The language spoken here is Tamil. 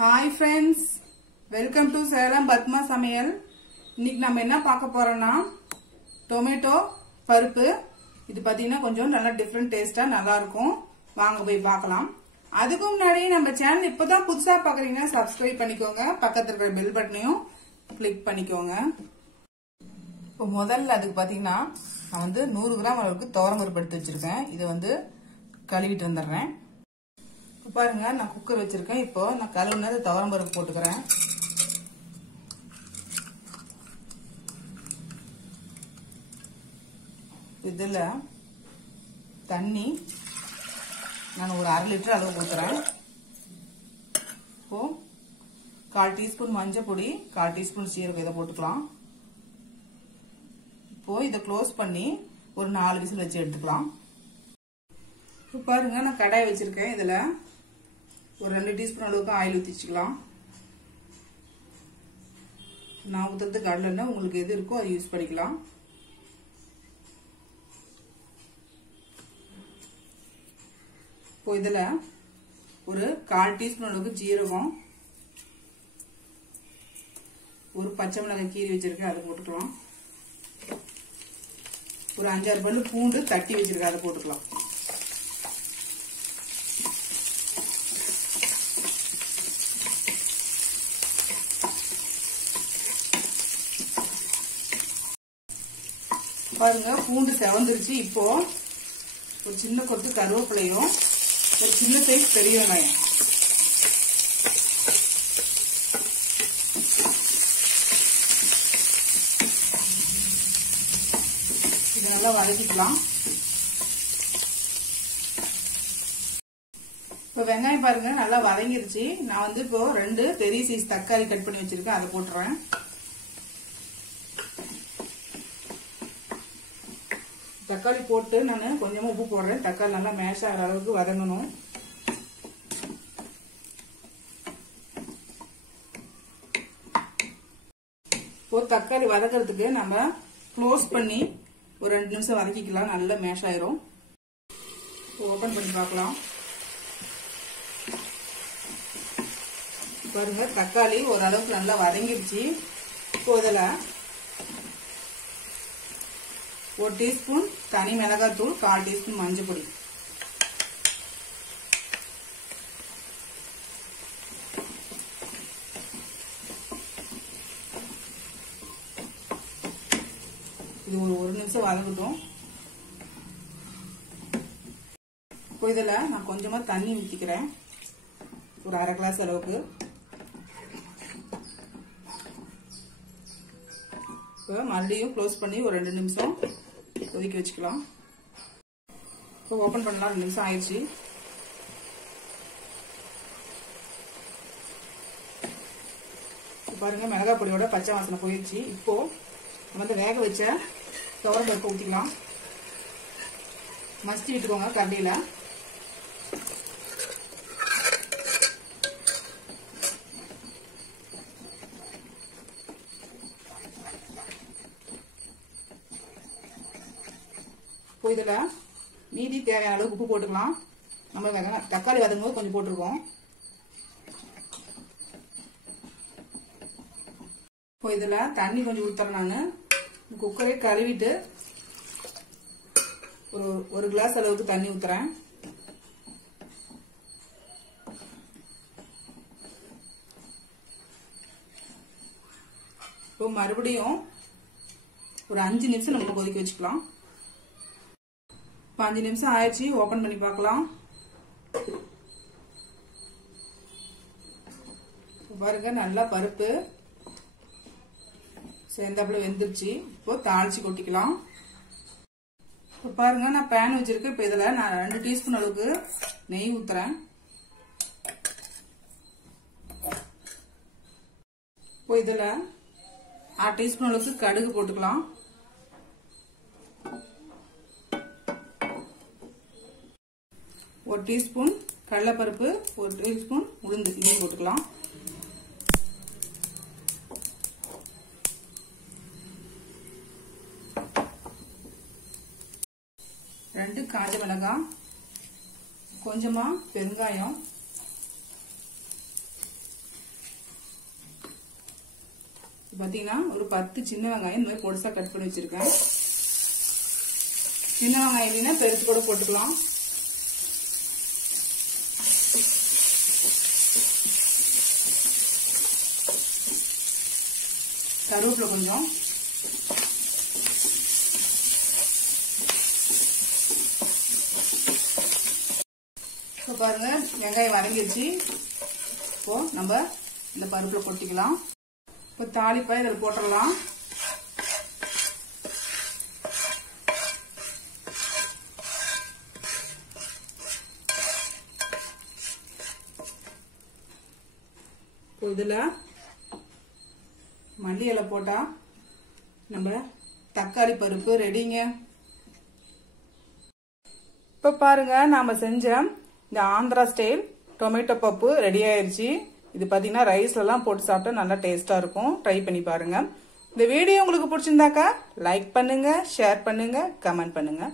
Hi friends, welcome to Salem Padma சமையல்। இன்னைக்கு நம்ம என்ன பார்க்க போறோம்னா டொமேட்டோ பருப்பு। இது பாத்தீங்கன்னா கொஞ்சம் நல்லா டிஃபரண்ட் டேஸ்டா நல்லா இருக்கும்। வாங்க போய் பார்க்கலாம்। அதுக்கு முன்னாடி நம்ம சேனல் இப்பதான் புதுசா பாக்குறீங்கன்னா சப்ஸ்கிரைப் பண்ணிக்கோங்க, பக்கத்துல இருக்கிற பெல் பட்டனையும் கிளிக் பண்ணிக்கோங்க। இப்போ முதல்ல அதுக்கு பாத்தீங்கன்னா நான் வந்து 100 கிராம் அளவுக்கு துவரம் பருப்பு எடுத்து வச்சிருக்கேன்। இதை வந்து கழுவிட்டு வந்துடுறேன்। பாருங்க, நான் குக்கர் வச்சிருக்கேன்। இப்போ நான் கழுவுனது துவரம் பருப்பு போட்டுக்கிறேன்। இதுல தண்ணி நான் ஒரு 1/2 லிட்டர் அளவு ஊத்துறேன்। இப்போ 1/4 டீஸ்பூன் மஞ்சள் பொடி, 1/4 டீஸ்பூன் சீரகம் இதை போட்டுக்கலாம்। இப்போ இதை க்ளோஸ் பண்ணி ஒரு 4 விசில் வச்சு எடுத்துக்கலாம்। இப்போ பாருங்க, நான் கடாய் வச்சிருக்கேன்। இதுல ஒரு 2 டீஸ்பூன் அளவுக்கு ஆயில் ஊத்திச்சுக்கலாம்। நான் ஊத்துறது கடலை எண்ணெய், உங்களுக்கு எது இருக்கோ அதை யூஸ் பண்ணிக்கலாம்। இப்போ இதுல ஒரு 1/4 டீஸ்பூன் அளவுக்கு ஜீரகம், ஒரு பச்சை மிளகாய் கீரி வச்சிருக்கேன், அதை போட்டுக்கலாம்। ஒரு 5-6 பல்லு பூண்டு தட்டி வச்சிருக்கேன், அதை போட்டுக்கலாம்। பாருங்க, பூண்டு செவந்துருச்சு। இப்போ ஒரு சின்ன கொத்து கருவேப்பிலையும் ஒரு சின்ன சைஸ் பெரிய வெங்காயம் இதை நல்லா வதக்கிக்கலாம்। இப்போ வெங்காயம் பாருங்க நல்லா வதங்கிருச்சு। நான் வந்து இப்போ 2 பெரிய சைஸ் தக்காளி கட் பண்ணி வச்சிருக்கேன், அதை போட்டுறேன்। தக்காளி போட்டு நான் கொஞ்சமா உப்பு போடுறேன்। தக்காளி நல்லா மேஷ் ஆகிற அளவுக்கு வதங்கணும்। இப்போ தக்காளி வதக்கிறதுக்கு நம்ம க்ளோஸ் பண்ணி ஒரு 2 நிமிஷம் வதக்கிக்கலாம், நல்லா மேஷ் ஆயிரும்। ஓபன் பண்ணி பார்க்கலாம்। பாருங்க, தக்காளி ஓரளவுக்கு நல்லா வதங்கிடுச்சு। இப்போ இதில் 1 டீஸ்பூன் தனி மிளகாத்தூள், 1/4 டீஸ்பூன் மஞ்சள் பொடி, இது ஒரு 1 நிமிஷம் வதங்கட்டும்। இப்போ இதுல நான் கொஞ்சமா தண்ணி ஊத்திக்கிறேன், ஒரு 1/2 கிளாஸ் அளவுக்கு। இப்போ மறுபடியும் க்ளோஸ் பண்ணி ஒரு 2 நிமிஷம் கொதிக்க வச்சுக்கலாம்। இப்போ ஓபன் பண்ணலாம், 2 நிமிஷம் ஆயிடுச்சு। பாருங்க, மிளகாய் பொடியோட பச்சை வாசனை போயிடுச்சு। இப்போ நம்ம வந்து வேக வச்ச துவரம் பருப்பு ஊற்றிக்கலாம்। மசிச்சு விட்டுக்கோங்க கரண்டியில। இப்போ இதுல மீதி தேவையான அளவுக்கு உப்பு போட்டுக்கலாம்। நம்ம தக்காளி வதங்கும் போது கொஞ்சம் போட்டிருக்கோம்। இப்போ இதுல தண்ணி கொஞ்சம் ஊத்துறேன்। நான் குக்கரை கழுவிட்டு ஒரு கிளாஸ் அளவுக்கு தண்ணி ஊத்துறேன்। இப்போ மறுபடியும் ஒரு 5 நிமிஷம் நம்ம கொதிக்க வச்சுக்கலாம்। 5 நிமிஷம் ஆயிடுச்சு, ஓபன் பண்ணி பார்க்கலாம்। பாருங்க, நல்லா பருப்பு சேர்ந்தாப்புல வெந்துருச்சு। இப்போ தாளிச்சு கொட்டிக்கலாம்। இப்போ பாருங்க, நான் பேன் வச்சிருக்கேன்। இப்போ இதுல நான் 2 டீஸ்பூன் அளவுக்கு நெய் ஊத்துறேன்। இப்போ இதுல 1/2 டீஸ்பூன் அளவுக்கு கடுகு போட்டுக்கலாம்। ஒரு டீஸ்பூன் கடலைப்பருப்பு, ஒரு டீஸ்பூன் உளுந்து இதையும் போட்டுக்கலாம்। ரெண்டு காஞ்ச மிளகாய், கொஞ்சமா பெருங்காயம், பாத்தீங்கன்னா ஒரு 10 சின்ன வெங்காயம் இந்த மாதிரி பொடிசா கட் பண்ணி வச்சிருக்கேன். சின்ன வெங்காயம் இல்லைன்னா பெருசு கூட போட்டுக்கலாம். கருவேப்பிலை கொஞ்சம், இப்போ பாருங்க வெங்காயம் வதங்கிடுச்சு. இப்போ நம்ம இந்த பருப்புல கொட்டிக்கலாம். இப்போ தாளிப்பாய் இதில் போட்டுடலாம். இப்போ இதுல மல்லி இலை போட்டா நம்ம தக்காளி பருப்பு ரெடிங்க. இப்ப பாருங்க நாம செஞ்ச இந்த ஆந்திரா ஸ்டைல் டொமேட்டோ பப்பு ரெடி ஆயிருச்சு. இது பாத்தீங்கன்னா ரைஸ்ல எல்லாம் போட்டு சாப்பிட்டா நல்லா டேஸ்டா இருக்கும். ட்ரை பண்ணி பாருங்க. இந்த வீடியோ உங்களுக்கு பிடிச்சிருந்தாக்கா லைக் பண்ணுங்க, ஷேர் பண்ணுங்க, கமெண்ட் பண்ணுங்க.